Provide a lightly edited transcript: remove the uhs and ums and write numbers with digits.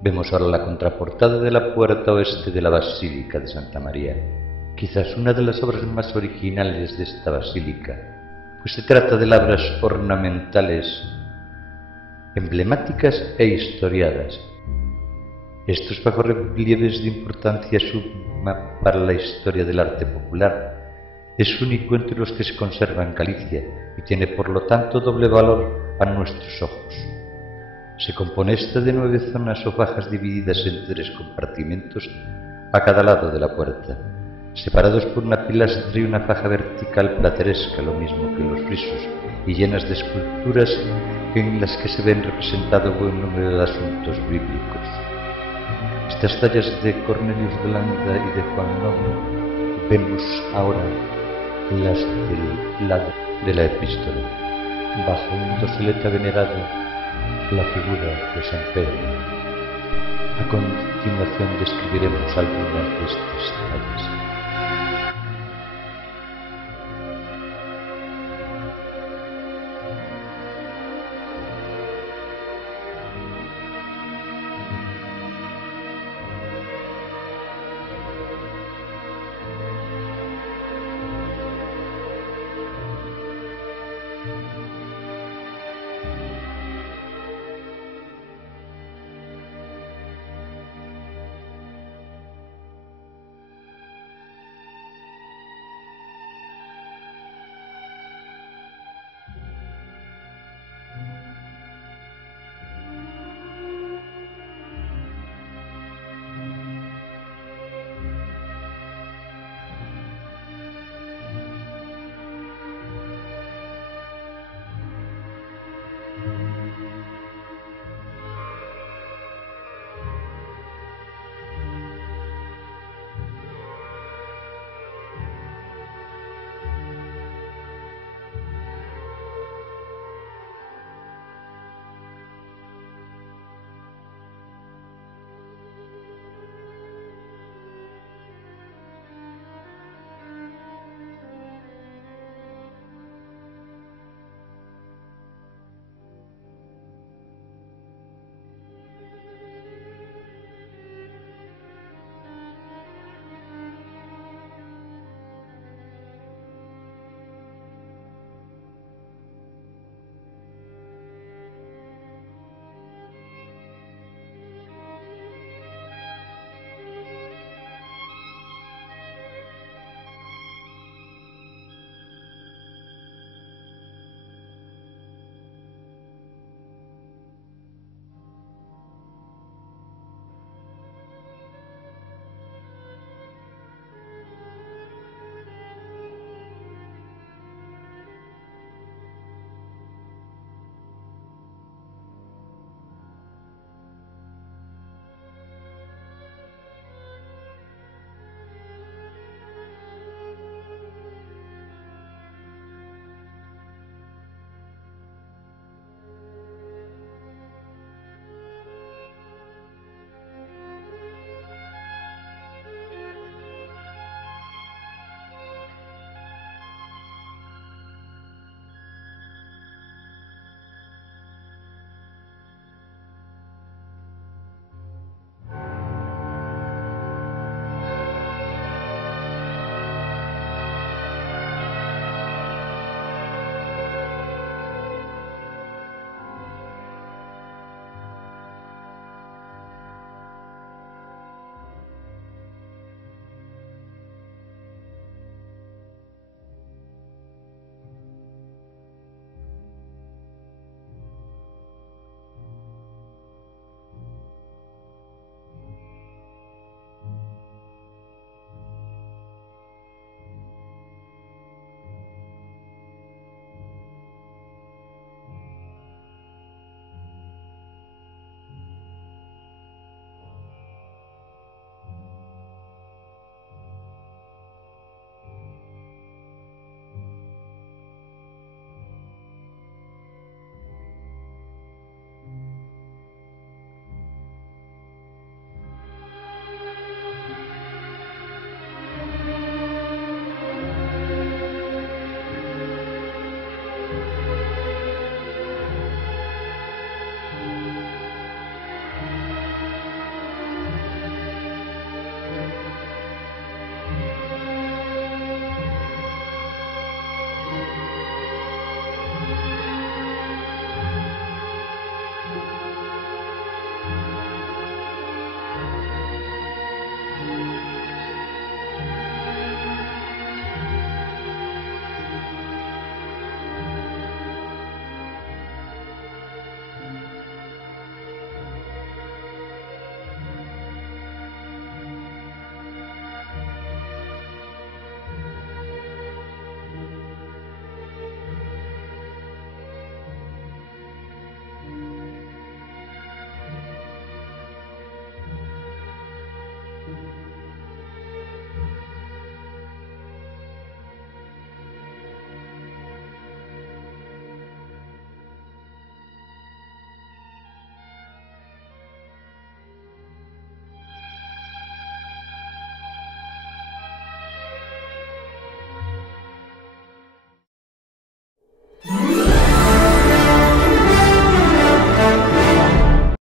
Vemos ahora la contraportada de la puerta oeste de la Basílica de Santa María, quizás una de las obras más originales de esta basílica, pues se trata de labras ornamentales emblemáticas e historiadas. Estos bajorrelieves de importancia suma para la historia del arte popular. Es único entre los que se conserva en Galicia y tiene por lo tanto doble valor a nuestros ojos. Se compone esta de 9 zonas o fajas divididas en 3 compartimentos a cada lado de la puerta, separados por una pilastra y una faja vertical plateresca, lo mismo que los frisos, y llenas de esculturas en las que se ven representados buen número de asuntos bíblicos. Estas tallas de Cornelius de Landa y de Juan Noble vemos ahora las del lado de la epístola, bajo un doselete venerado la figura de San Pedro. A continuación describiremos algunas de estas tallas.